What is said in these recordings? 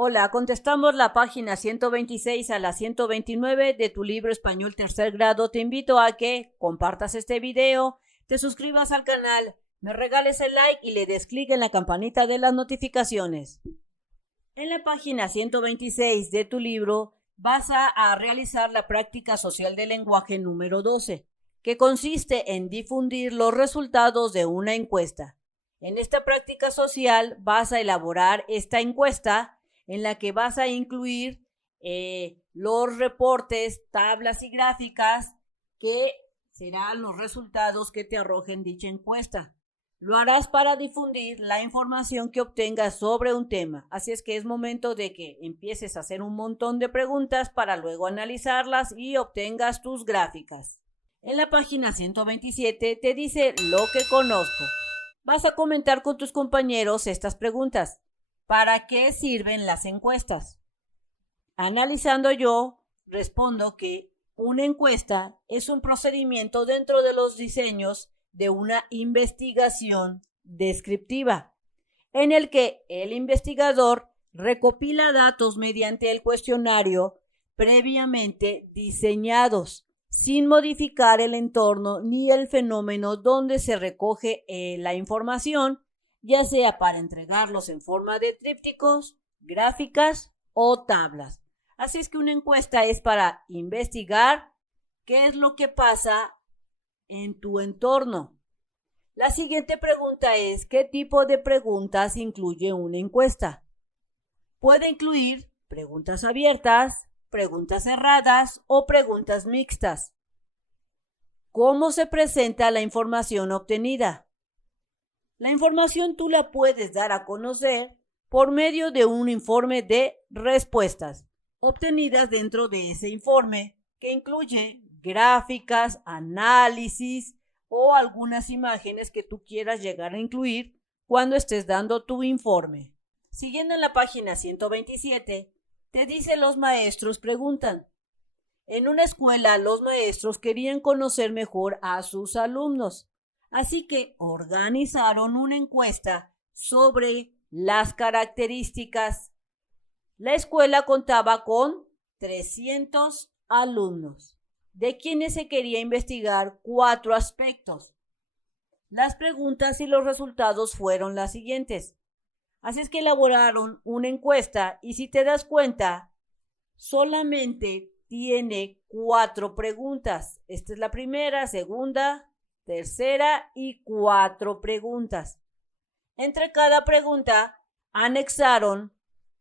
Hola, contestamos la página 126 a la 129 de tu libro español tercer grado. Te invito a que compartas este video, te suscribas al canal, me regales el like y le des clic en la campanita de las notificaciones. En la página 126 de tu libro vas a realizar la práctica social del lenguaje número 12, que consiste en difundir los resultados de una encuesta. En esta práctica social vas a elaborar esta encuesta en la que vas a incluir los reportes, tablas y gráficas que serán los resultados que te arrojen dicha encuesta. Lo harás para difundir la información que obtengas sobre un tema, así es que es momento de que empieces a hacer un montón de preguntas para luego analizarlas y obtengas tus gráficas. En la página 127 te dice lo que conozco. Vas a comentar con tus compañeros estas preguntas. ¿Para qué sirven las encuestas? Analizando yo, respondo que una encuesta es un procedimiento dentro de los diseños de una investigación descriptiva, en el que el investigador recopila datos mediante el cuestionario previamente diseñados, sin modificar el entorno ni el fenómeno donde se recoge la información, ya sea para entregarlos en forma de trípticos, gráficas o tablas. Así es que una encuesta es para investigar qué es lo que pasa en tu entorno. La siguiente pregunta es, ¿qué tipo de preguntas incluye una encuesta? Puede incluir preguntas abiertas, preguntas cerradas o preguntas mixtas. ¿Cómo se presenta la información obtenida? La información tú la puedes dar a conocer por medio de un informe de respuestas obtenidas dentro de ese informe, que incluye gráficas, análisis o algunas imágenes que tú quieras llegar a incluir cuando estés dando tu informe. Siguiendo en la página 127, te dice los maestros preguntan. En una escuela los maestros querían conocer mejor a sus alumnos, así que organizaron una encuesta sobre las características. La escuela contaba con 300 alumnos, de quienes se quería investigar 4 aspectos. Las preguntas y los resultados fueron las siguientes. Así es que elaboraron una encuesta y si te das cuenta, solamente tiene 4 preguntas. Esta es la primera, segunda, tercera y 4 preguntas. Entre cada pregunta anexaron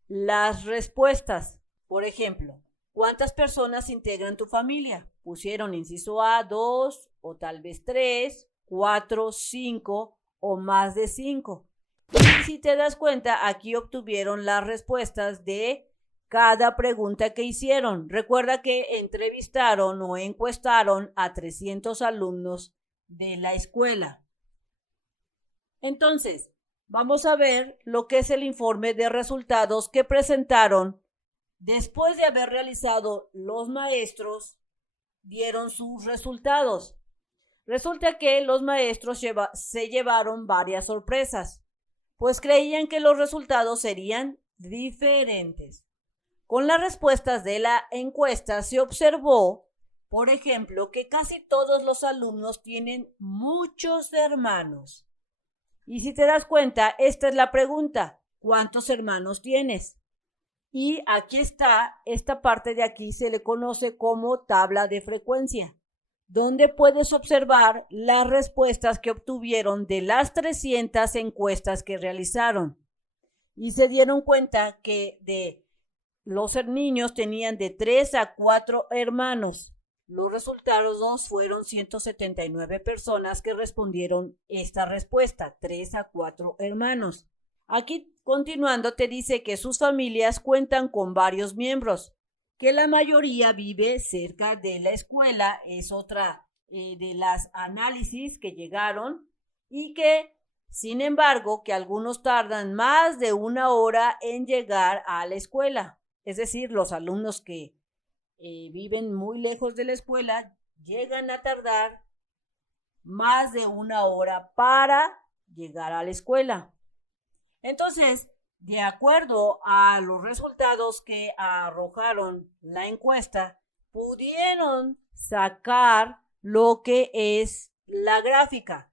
las respuestas. Por ejemplo, ¿cuántas personas integran tu familia? Pusieron inciso A, 2 o tal vez 3, 4, 5 o más de 5. Y si te das cuenta, aquí obtuvieron las respuestas de cada pregunta que hicieron. Recuerda que entrevistaron o encuestaron a 300 alumnos de la escuela. Entonces, vamos a ver lo que es el informe de resultados que presentaron después de haber realizado los maestros, dieron sus resultados. Resulta que los maestros se llevaron varias sorpresas, pues creían que los resultados serían diferentes. Con las respuestas de la encuesta se observó, por ejemplo, que casi todos los alumnos tienen muchos hermanos. Y si te das cuenta, esta es la pregunta, ¿cuántos hermanos tienes? Y aquí está, esta parte de aquí se le conoce como tabla de frecuencia, donde puedes observar las respuestas que obtuvieron de las 300 encuestas que realizaron. Y se dieron cuenta que de los niños tenían de 3 a 4 hermanos. Los resultados fueron 179 personas que respondieron esta respuesta, 3 a 4 hermanos. Aquí, continuando, te dice que sus familias cuentan con varios miembros, que la mayoría vive cerca de la escuela, es otra de las análisis que llegaron, y que, sin embargo, que algunos tardan más de 1 hora en llegar a la escuela. Es decir, los alumnos que viven muy lejos de la escuela llegan a tardar más de 1 hora para llegar a la escuela. Entonces, De acuerdo a los resultados que arrojaron la encuesta, pudieron sacar lo que es la gráfica.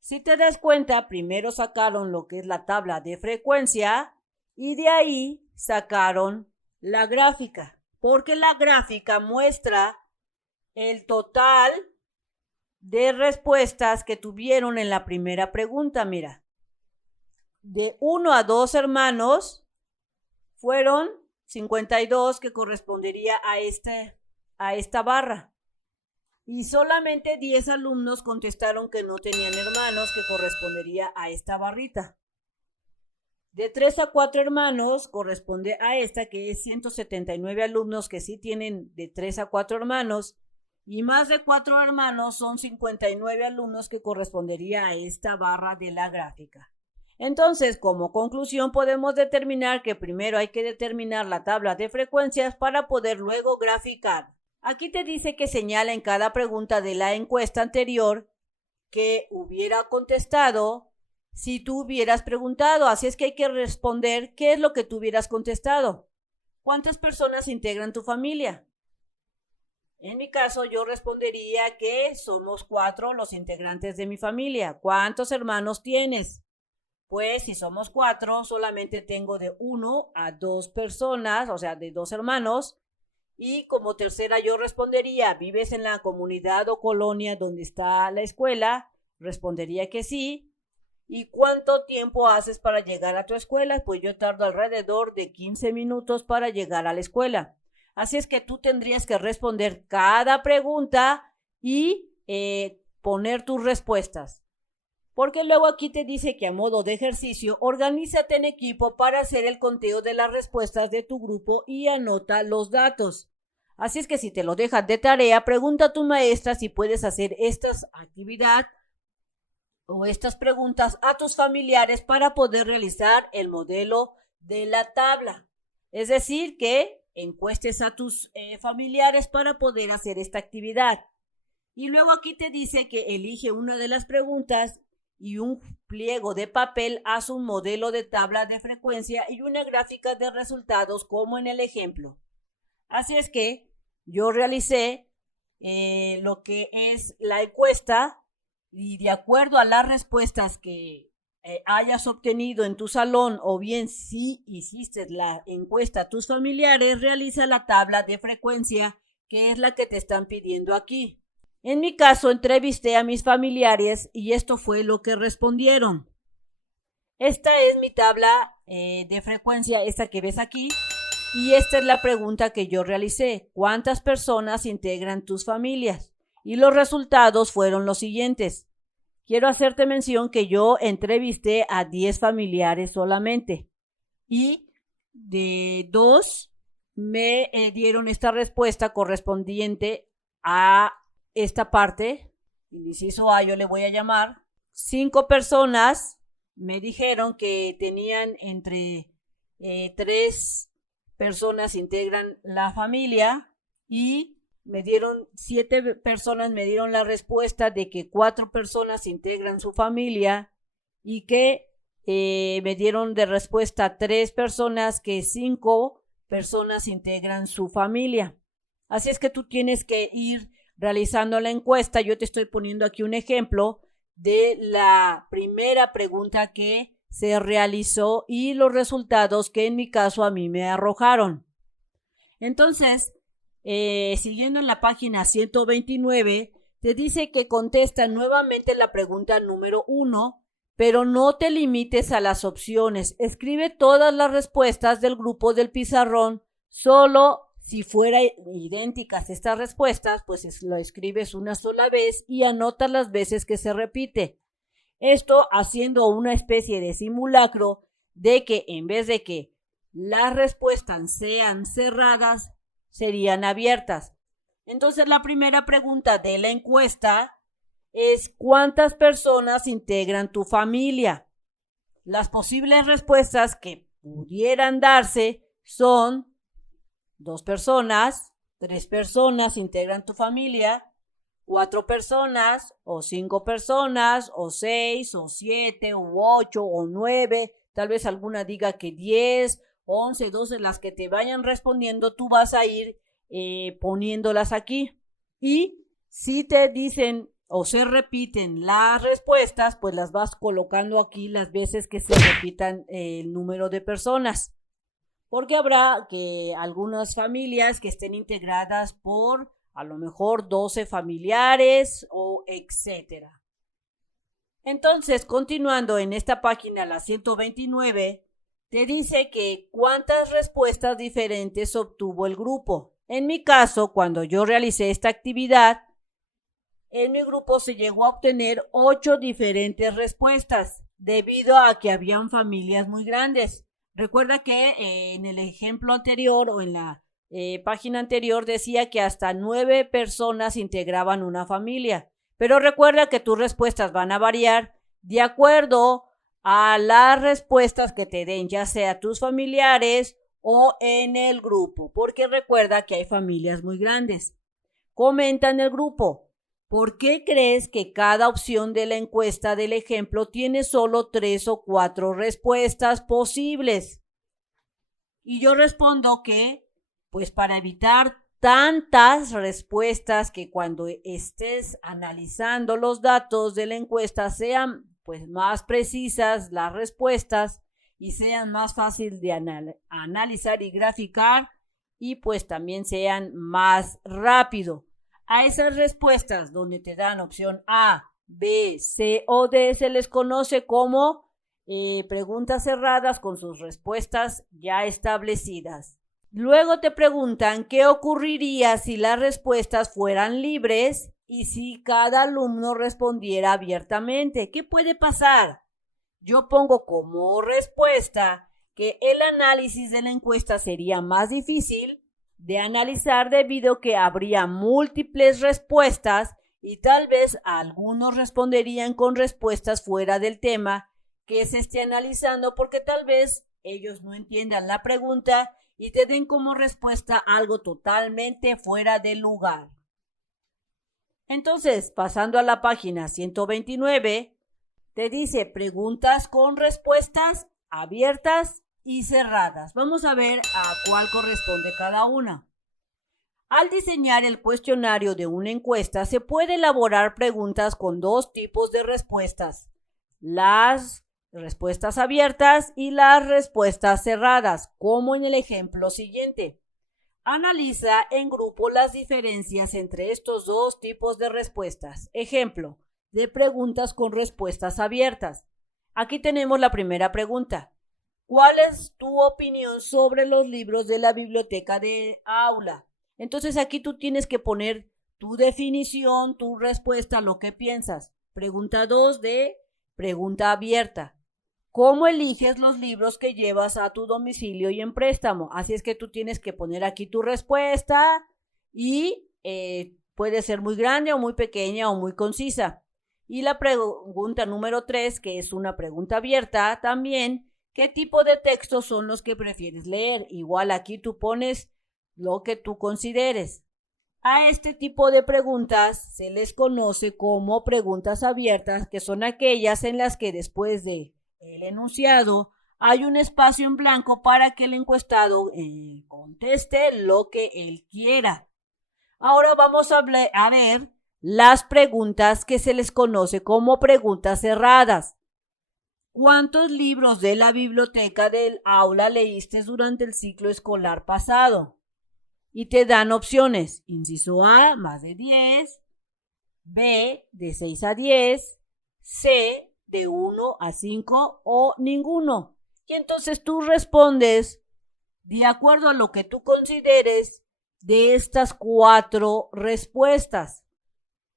Si te das cuenta, primero sacaron lo que es la tabla de frecuencia y de ahí sacaron la gráfica, porque la gráfica muestra el total de respuestas que tuvieron en la primera pregunta. Mira, de 1 a 2 hermanos fueron 52, que correspondería a esta barra. Y solamente 10 alumnos contestaron que no tenían hermanos, que correspondería a esta barrita. De 3 a 4 hermanos corresponde a esta, que es 179 alumnos que sí tienen de 3 a 4 hermanos. Y más de 4 hermanos son 59 alumnos, que correspondería a esta barra de la gráfica. Entonces, como conclusión, podemos determinar que primero hay que determinar la tabla de frecuencias para poder luego graficar. Aquí te dice que señala en cada pregunta de la encuesta anterior que hubiera contestado si tú hubieras preguntado. Así es que hay que responder qué es lo que tú hubieras contestado. ¿Cuántas personas integran tu familia? En mi caso, yo respondería que somos 4 los integrantes de mi familia. ¿Cuántos hermanos tienes? Pues si somos 4, solamente tengo de 1 a 2 personas, o sea, de 2 hermanos. Y como tercera yo respondería, ¿vives en la comunidad o colonia donde está la escuela? Respondería que sí. ¿Y cuánto tiempo haces para llegar a tu escuela? Pues yo tardo alrededor de 15 minutos para llegar a la escuela. Así es que tú tendrías que responder cada pregunta y poner tus respuestas. Porque luego aquí te dice que a modo de ejercicio, organízate en equipo para hacer el conteo de las respuestas de tu grupo y anota los datos. Así es que si te lo dejas de tarea, pregunta a tu maestra si puedes hacer esta actividad o estas preguntas a tus familiares para poder realizar el modelo de la tabla. Es decir, que encuestes a tus familiares para poder hacer esta actividad. Y luego aquí te dice que elige una de las preguntas y un pliego de papel, haz un modelo de tabla de frecuencia y una gráfica de resultados como en el ejemplo. Así es que yo realicé lo que es la encuesta y de acuerdo a las respuestas que hayas obtenido en tu salón o bien si hiciste la encuesta a tus familiares, realiza la tabla de frecuencia, que es la que te están pidiendo aquí. En mi caso, entrevisté a mis familiares y esto fue lo que respondieron. Esta es mi tabla de frecuencia, esta que ves aquí, y esta es la pregunta que yo realicé. ¿Cuántas personas integran tus familias? Y los resultados fueron los siguientes. Quiero hacerte mención que yo entrevisté a 10 familiares solamente y de 2 me dieron esta respuesta correspondiente a esta parte, el inciso A yo le voy a llamar. 5 personas me dijeron que tenían entre 3 personas integran la familia y 7 personas me dieron la respuesta de que 4 personas integran su familia y que me dieron de respuesta 3 personas que 5 personas integran su familia. Así es que tú tienes que ir realizando la encuesta. Yo te estoy poniendo aquí un ejemplo de la primera pregunta que se realizó y los resultados que en mi caso a mí me arrojaron. Entonces, siguiendo en la página 129, te dice que contesta nuevamente la pregunta número 1, pero no te limites a las opciones. Escribe todas las respuestas del grupo del pizarrón, solo si fueran idénticas estas respuestas, pues lo escribes una sola vez y anotas las veces que se repite. Esto haciendo una especie de simulacro de que en vez de que las respuestas sean cerradas, serían abiertas. Entonces la primera pregunta de la encuesta es ¿cuántas personas integran tu familia? Las posibles respuestas que pudieran darse son 2 personas, 3 personas integran tu familia, 4 personas, o 5 personas, o 6, o 7, o 8, o 9. tal vez alguna diga que 10, 11, 12, las que te vayan respondiendo, tú vas a ir poniéndolas aquí. Y si te dicen o se repiten las respuestas, pues las vas colocando aquí las veces que se repitan el número de personas. Porque habrá que algunas familias que estén integradas por a lo mejor 12 familiares o etcétera. Entonces, continuando en esta página, la 129, te dice que cuántas respuestas diferentes obtuvo el grupo. En mi caso, cuando yo realicé esta actividad, en mi grupo se llegó a obtener 8 diferentes respuestas, debido a que habían familias muy grandes. Recuerda que en el ejemplo anterior o en la página anterior decía que hasta 9 personas integraban una familia. Pero recuerda que tus respuestas van a variar de acuerdo a las respuestas que te den, ya sea tus familiares o en el grupo, porque recuerda que hay familias muy grandes. Comenta en el grupo, ¿por qué crees que cada opción de la encuesta del ejemplo tiene solo 3 o 4 respuestas posibles? Y yo respondo que, pues para evitar tantas respuestas, que cuando estés analizando los datos de la encuesta sean pues más precisas las respuestas y sean más fácil de analizar y graficar, y pues también sean más rápido. A esas respuestas donde te dan opción A, B, C o D se les conoce como preguntas cerradas con sus respuestas ya establecidas. Luego te preguntan qué ocurriría si las respuestas fueran libres y si cada alumno respondiera abiertamente. ¿Qué puede pasar? Yo pongo como respuesta que el análisis de la encuesta sería más difícil de analizar debido a que habría múltiples respuestas y tal vez algunos responderían con respuestas fuera del tema que se esté analizando, porque tal vez ellos no entiendan la pregunta y te den como respuesta algo totalmente fuera de lugar. Entonces, pasando a la página 129, te dice preguntas con respuestas abiertas y cerradas. Vamos a ver a cuál corresponde cada una. Al diseñar el cuestionario de una encuesta, se puede elaborar preguntas con 2 tipos de respuestas: las respuestas abiertas y las respuestas cerradas, como en el ejemplo siguiente. Analiza en grupo las diferencias entre estos 2 tipos de respuestas. Ejemplo de preguntas con respuestas abiertas. Aquí tenemos la primera pregunta. ¿Cuál es tu opinión sobre los libros de la biblioteca de aula? Entonces aquí tú tienes que poner tu definición, tu respuesta, lo que piensas. Pregunta 2 de pregunta abierta. ¿Cómo eliges los libros que llevas a tu domicilio y en préstamo? Así es que tú tienes que poner aquí tu respuesta y puede ser muy grande o muy pequeña o muy concisa. Y la pregunta número 3, que es una pregunta abierta también, ¿qué tipo de textos son los que prefieres leer? Igual aquí tú pones lo que tú consideres. A este tipo de preguntas se les conoce como preguntas abiertas, que son aquellas en las que después de el enunciado hay un espacio en blanco para que el encuestado conteste lo que él quiera. Ahora vamos a ver las preguntas que se les conoce como preguntas cerradas. ¿Cuántos libros de la biblioteca del aula leíste durante el ciclo escolar pasado? Y te dan opciones. Inciso A, más de 10, B, de 6 a 10, C, de 1 a 5 o ninguno. Y entonces tú respondes de acuerdo a lo que tú consideres de estas 4 respuestas.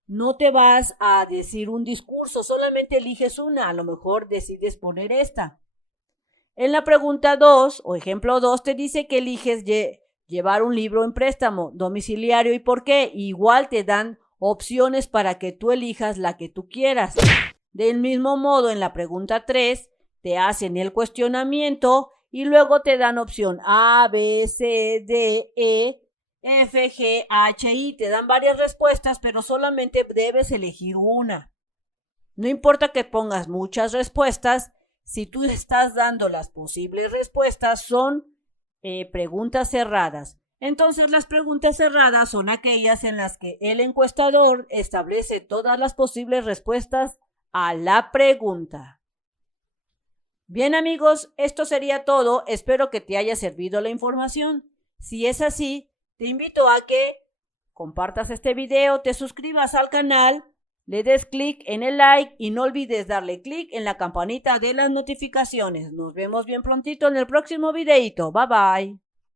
No te vas a decir un discurso, solamente eliges una, a lo mejor decides poner esta. En la pregunta 2 o ejemplo 2 te dice que eliges llevar un libro en préstamo domiciliario y por qué. Igual te dan opciones para que tú elijas la que tú quieras. Del mismo modo, en la pregunta 3 te hacen el cuestionamiento y luego te dan opción A, B, C, D, E, F, G, H, I. Te dan varias respuestas, pero solamente debes elegir una. No importa que pongas muchas respuestas, si tú estás dando las posibles respuestas, son preguntas cerradas. Entonces, las preguntas cerradas son aquellas en las que el encuestador establece todas las posibles respuestas a la pregunta. Bien, amigos, esto sería todo. Espero que te haya servido la información. Si es así, te invito a que compartas este video, te suscribas al canal, le des clic en el like y no olvides darle clic en la campanita de las notificaciones. Nos vemos bien prontito en el próximo videito. Bye bye.